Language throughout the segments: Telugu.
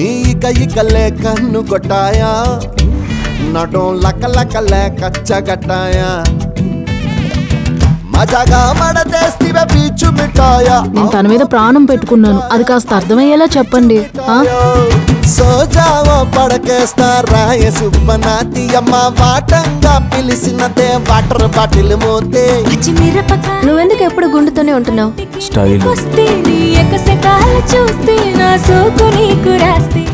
నీ ఇకలే కన్ను కొట్టాయా నటం లకలకలే కచ్చగట్టాయా మజాగా మడతేస్తివే పీచు మిఠాయా నేను తన మీద ప్రాణం పెట్టుకున్నాను అది కాస్త అర్థమయ్యేలా చెప్పండి సోజావో పడకేస్తారా సుబ్బనాతి అమ్మ వాటంగా పిలిసినదే వాటర్ బాటిల్ మోతే నువ్వెందుకు ఎప్పుడు గుండుతోనే ఉంటున్నావు స్టైల్ చూస్తే నా సోకు నీకు రాస్తే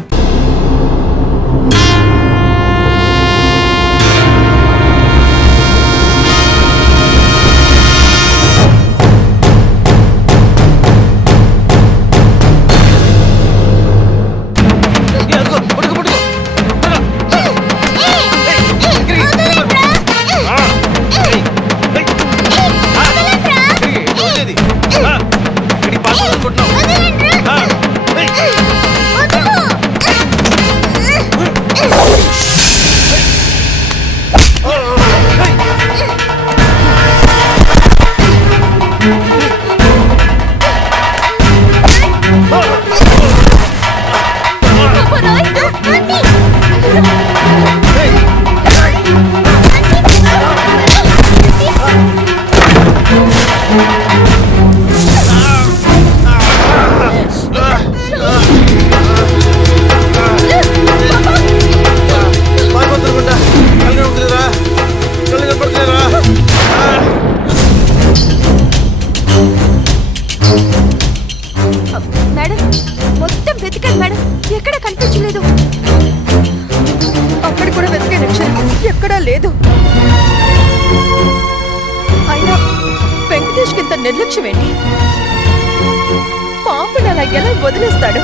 మేడం మొత్తం వెతికాను మేడం ఎక్కడ కనిపించలేదు అక్కడ కూడా వెతికాను ఎక్కడా లేదు అయినా వెంకటేష్ కింద నిర్లక్ష్యం ఏంటి పాపను అలా ఎలా వదిలేస్తాడు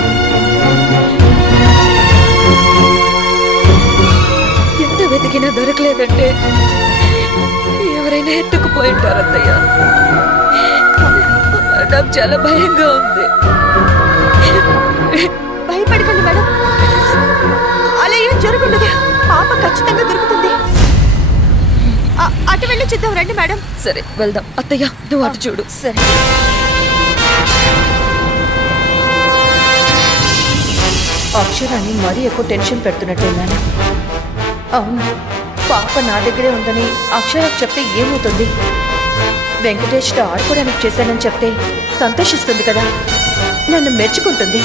ఎంత వెతికినా దొరకలేదంటే ఎవరైనా ఎత్తుకుపోయింటారత్తయ్య నాకు చాలా భయంగా ఉంది భయపడకండి మేడం అలా ఏం జరుగుండదు పాప ఖచ్చితంగా దొరుకుతుంది అటు వెళ్ళి చూద్దాం రండి మేడం సరే వెళ్దాం అత్తయ్య నువ్వు అటు చూడు సరే అక్షరాన్ని మరీ ఎక్కువ టెన్షన్ పెడుతున్నట్టున్నాను అవును పాప నా దగ్గరే ఉందని అక్షరాకు చెప్తే ఏమవుతుంది వెంకటేష్తో ఆడుకోవడానికి చేశానని చెప్తే సంతోషిస్తుంది కదా నన్ను మెచ్చుకుంటుంది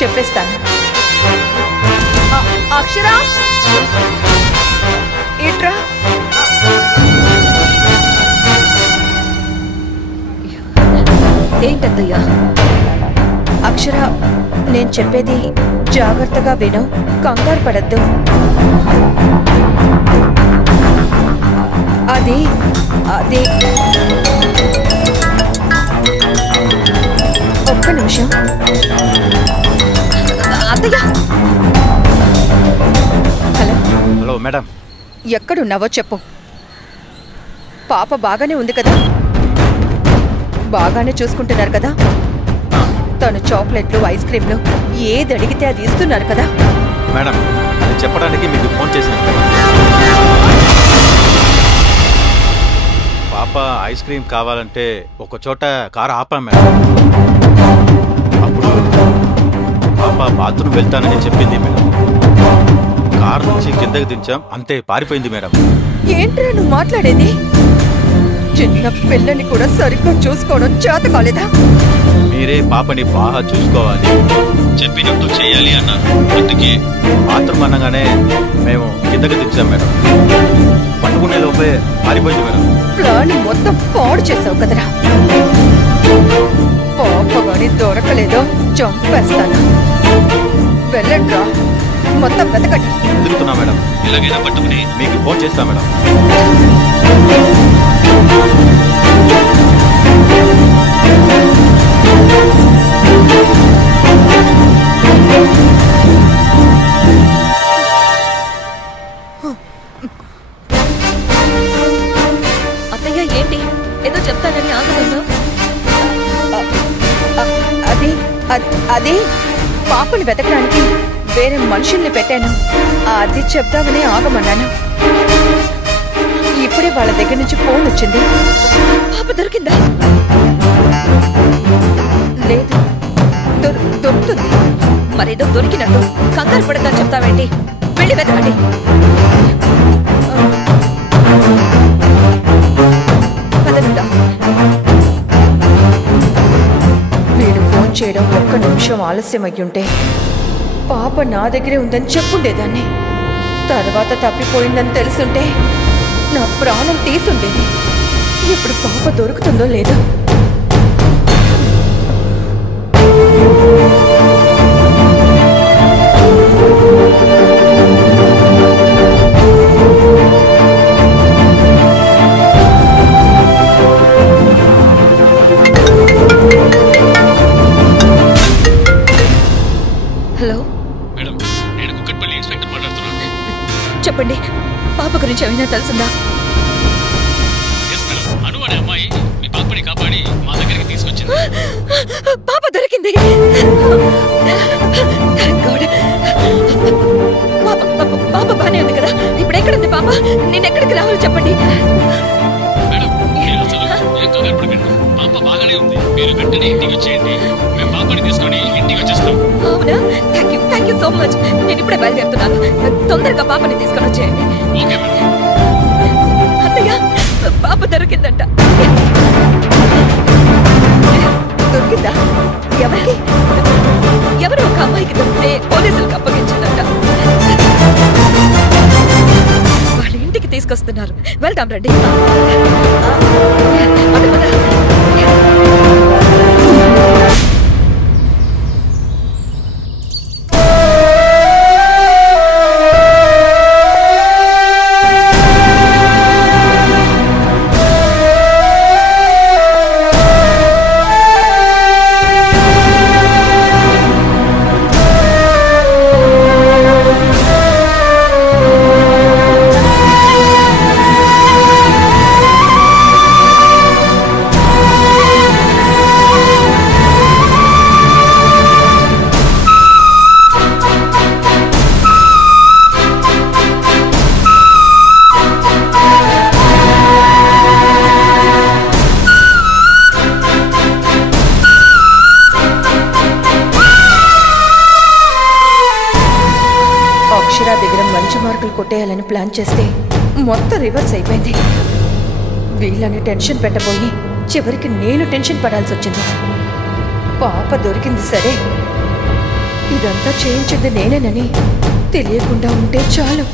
చెప్పేస్తాను అక్షరా ఇట్రా ఏంటత్తయ్యా అక్షర నేను చెప్పేది జాగ్రత్తగా విను కంగారు పడద్దు అది అది ఒక్క నిమిషం అత్తయ్య హలో హలో మేడం ఎక్కడున్నావో చెప్పు పాప బాగానే ఉంది కదా బాగానే చూసుకుంటున్నారు కదా తను చాక్లెట్లు ఐస్ క్రీమ్లు ఏది అడిగితే అది ఇస్తున్నారు కదా మేడం అది చెప్పడానికి మీకు ఫోన్ చేశాను కదా పాప ఐస్ క్రీమ్ కావాలంటే ఒక చోట కారు ఆపాం మేడం అప్పుడు పాప బాత్రూమ్ వెళ్తానని చెప్పింది మేడం కారు నుంచి కిందకి దించాం అంతే పారిపోయింది మేడం ఏంట్రా నువ్వు మాట్లాడేది చిన్న పిల్లని కూడా సరిగ్గా చూసుకోవడం చేత కాలేదా మీరే పాపని బాగా చూసుకోవాలి చెప్పినట్టు చేయాలి అన్నారు అందుకే బాత్రూమ్ అనగానే మేము కిందకి దించాం మేడం పట్టుకునే లోపే పారిపోయింది మేడం ప్లాన్ మొత్తం పాడు చేసావు కదరా పాప గాని దొరకలేదో చంపేస్తాను వెళ్ళండ్రా మొత్తం వెతకండి వెతుకుతున్నా మేడం ఇలాగైనా పట్టుకుని మీకు ఫోన్ చేస్తా మేడం అత్తయ్య ఏంటి ఏదో చెప్తానని ఆగమన్నా అది పాపని వెతకడానికి వేరే మనుషుల్ని పెట్టాను అది చెప్తామని ఆగమన్నాను ఇప్పుడే వాళ్ళ దగ్గర నుంచి ఫోన్ వచ్చింది పాప దొరికిందా లేదు దొరుకుతుంది. మరేదో దొరికినట్టు కంగారు పడతా చెప్తావేంటి? వెళ్ళి వెతకండి. పదనుందా వీడు ఫోన్ చేయడం ఒక్క నిమిషం ఆలస్యం అయ్యుంటే పాప నా దగ్గరే ఉందని చెప్పుండేదాన్ని. తర్వాత తప్పిపోయిందని తెలుసుంటే నా ప్రాణం తీసుండేది. ఇప్పుడు పాప దొరుకుతుందో లేదో. హలో మేడం, నేను కుక్కట్పల్లి ఇన్స్పెక్టర్ మాట్లాడుతున్నాను. చెప్పండి, పాప గురించి ఏమైనా తెలుసుందా? ఎస్ మేడం, అను అనే అమ్మాయి మీ పాపని కాపాడి మా దగ్గరికి తీసుకొచ్చింది. పాప దొరికింది. పాప బానే ఉంది కదా? ఇప్పుడు ఎక్కడుంది పాప? నేను ఎక్కడికి రావాలో చెప్పండి. మేడం, మీరు అసలు ఏం కంగారు పడకండి. పాప బాగానే ఉంది. మీరు వెంటనే ఇంటికి వచ్చేయండి. మేము పాపని తీసుకొని ఇంటికి వచ్చేస్తాం. అవునా? Thank you so much. నేను ఇప్పుడే బయలుదేరుతున్నాను. తొందరగా పాపని తీసుకొని వచ్చేయండి. Okay madam. అత్తయ్య, పాప దొరికిందంట. దొరికిందా? ఎవరికి? ఎవరు ఒక అమ్మాయికి దొరికితే పోలీసులకు అప్పగించిందంట. వాళ్ళ ఇంటికి తీసుకొస్తున్నారు. వెళ్దాం రండి. దగ్గర మంచి మార్కులు కొట్టేయాలని ప్లాన్ చేస్తే మొత్తం రివర్స్ అయిపోయింది. వీళ్ళని టెన్షన్ పెట్టబోయి చివరికి నేను టెన్షన్ పడాల్సి వచ్చింది. పాప దొరికింది సరే, ఇదంతా చేయించింది నేనేనని తెలియకుండా ఉంటే చాలు.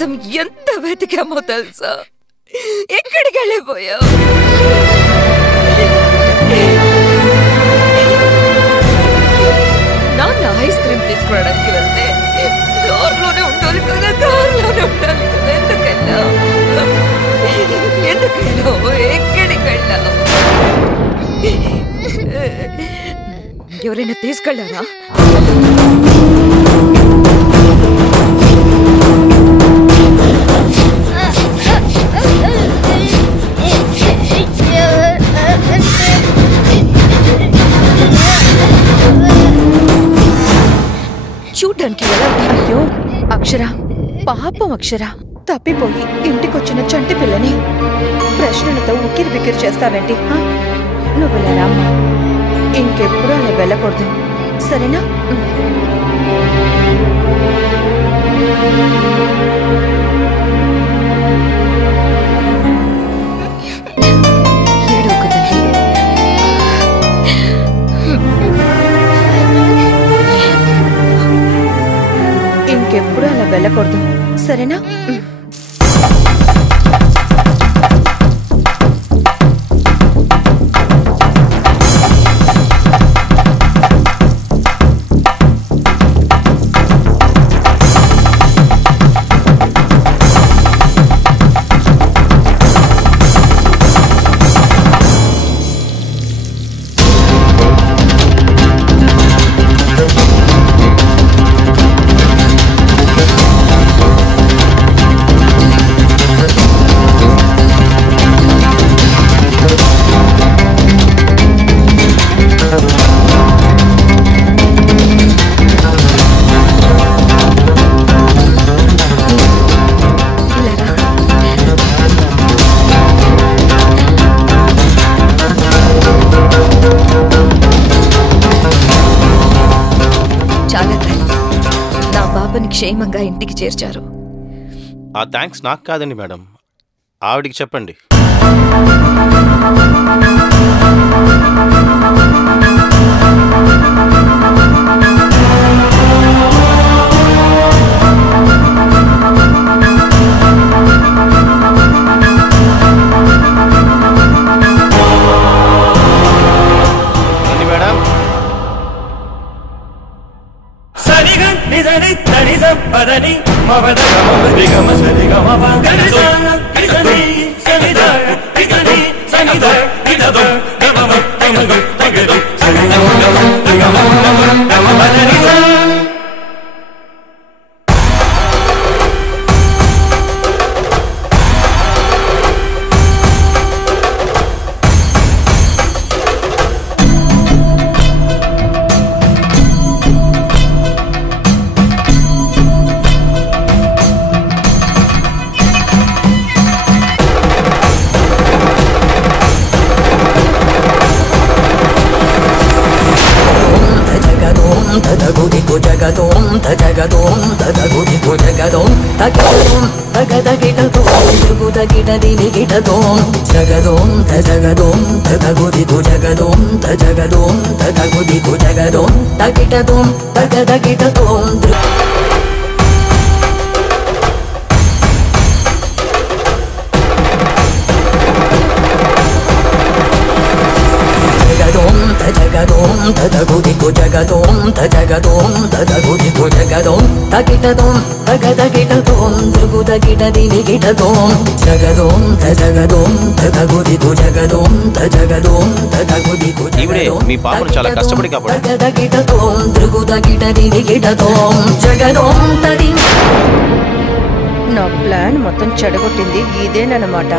కోసం ఎంత వెతికామో తెలుసా? ఎక్కడికి వెళ్ళిపోయావు? నాన్న ఐస్ క్రీమ్ తీసుకురావడానికి వెళ్తే కార్లోనే ఉండాలి కదా, కార్లోనే ఉండాలి కదా. ఎందుకు వెళ్ళావు? ఎక్కడికి వెళ్ళావు? ఎవరైనా తీసుకెళ్లారా? చూడ్డానికి ఎలా? అయ్యో అక్షర, పాపం అక్షర, తప్పిపోయి ఇంటికొచ్చిన చంటి పిల్లని ప్రశ్నలతో ఉక్కిరి బిక్కిరి చేస్తావేంటి? నువ్వు వెళ్ళరా అమ్మా, ఇంకెప్పుడు అలా వెళ్ళకూడదు, సరేనా? ఏడవకు తల్లి. ఇంకెప్పుడు అలా వెళ్ళకూడదు, సరేనా? క్షేమంగా ఇంటికి చేర్చారు. ఆ థ్యాంక్స్ నాకు కాదండి మేడం, ఆవిడికి చెప్పండి. పదని మవద గమది గమ సరి గమ పదని సని సని ద ఇదని సని ద ఇదద గమ గమ తగదు సని గమ గమ గమ పదని మీ పాపను చాలా కష్టపడి నా ప్లాన్ మొత్తం చెడగొట్టింది ఇదేనమాట.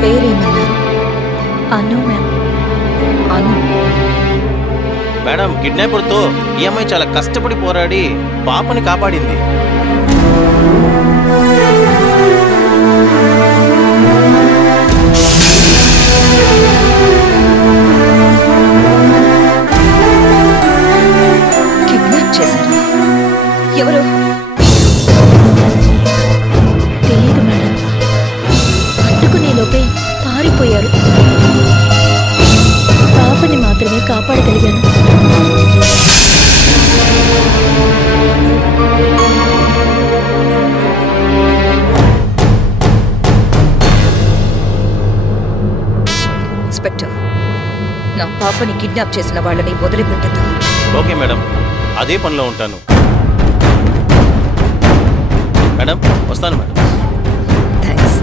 పేరేమన్నారు? అను మ్యామ్. అను మేడం, కిడ్నాపర్తో ఈ అమ్మాయి చాలా కష్టపడి పోరాడి పాపని కాపాడింది. కిడ్నాప్ చేశారు? ఎవరు? తెలీదు మేడం, పట్టుకునే లోపే పారిపోయారు. పాపని మాత్రమే కాపాడగలిగాను. పాపని కిడ్నాప్ చేసిన వాళ్ళని వదిలిపెట్టదు. ఓకే మేడం, అదే పనిలో ఉంటాను మేడం. వస్తాను మేడం. థ్యాంక్స్.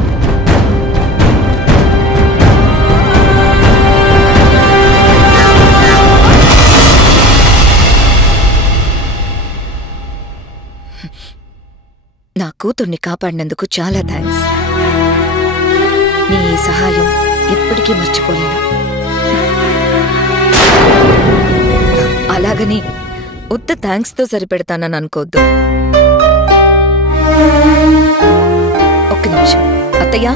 నా కూతుర్ని కాపాడినందుకు చాలా థ్యాంక్స్. నీ సహాయం ఎప్పటికీ మర్చిపోలేను. అలాగని ఉత్త థ్యాంక్స్తో సరిపెడతానని అనుకోవద్దు. ఒక్క నిమిషం అత్తయ్య.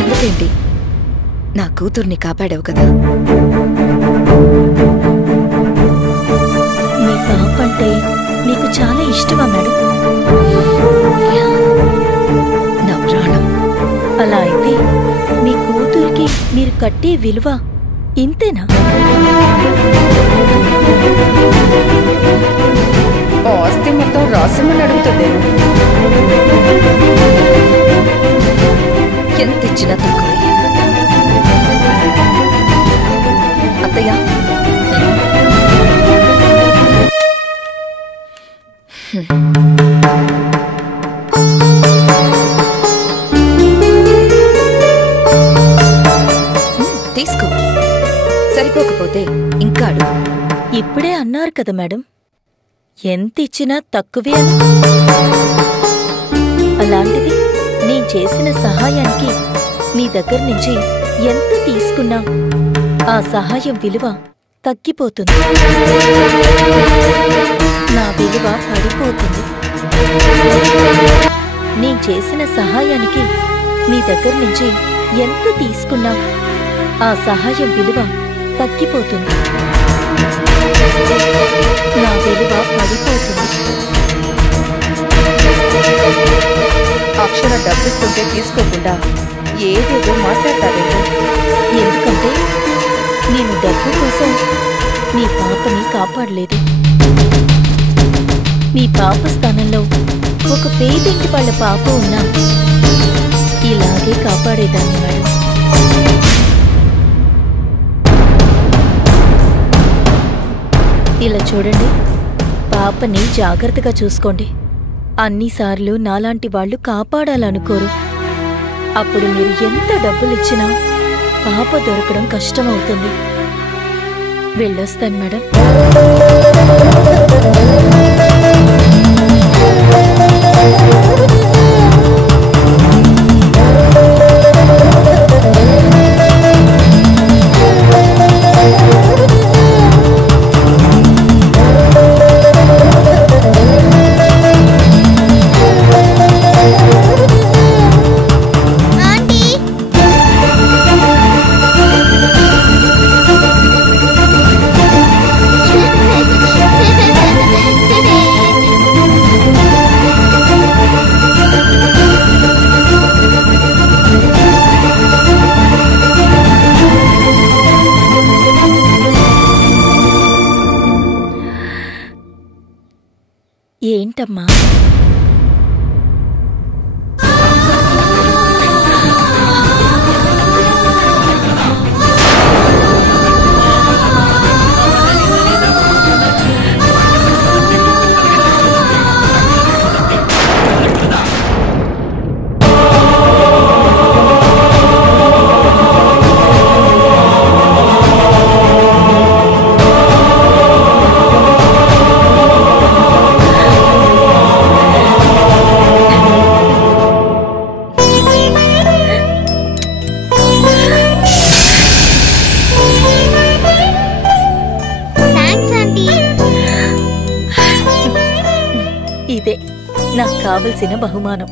ఎందుకేంటి? నా కూతుర్ని కాపాడావు కదా. మీ పాప అంటే నీకు చాలా ఇష్టమా మేడం? నా ప్రాణం. అలా అయితే మీ కూతురికి మీరు కట్టే విలువ ఇంతేనా? ఆస్తి మొత్తం రాసిమని అడుగుతుందేమో. ఎంత ఇచ్చినా తక్కువే. అత్తయ్య, తీసుకో. సరిపోకపోతే ఇంకా అడుగు. ఇప్పుడే అన్నారు కదా మేడం, ఎంత ఇచ్చినా తక్కువే అని. అలాంటిది నేను చేసిన సహాయానికి మీ దగ్గర నుంచి ఎంత తీసుకున్నా ఆ సహాయం విలువ తగ్గిపోతుంది, నా విలువ పడిపోతుంది. నేను చేసిన సహాయానికి మీ దగ్గర నుంచి ఎంత తీసుకున్నా ఆ సహాయం విలువ తగ్గిపోతుంది, నా విలువ పడిపోతుంది. అక్షర డబ్బిస్తుంటే తీసుకోకుండా ఏదేదో మాట్లాడతారేమో. ఎందుకంటే నేను డబ్బు కోసం మీ పాపని కాపాడలేదు. మీ పాప స్థానంలో ఒక పేదింటి వాళ్ళ పాప ఉన్నా ఇలాగే కాపాడేదాన్ని మేడం. ఇలా చూడండి, పాపని జాగ్రత్తగా చూసుకోండి. అన్నిసార్లు నాలాంటి వాళ్ళు కాపాడాలనుకోరు. అప్పుడు మీరు ఎంత డబ్బులిచ్చినా పాప దొరకడం కష్టమవుతుంది. వెళ్ళొస్తాను మేడం. ఏంటమ్మా? ఇదే నాకు కావలసిన బహుమానం.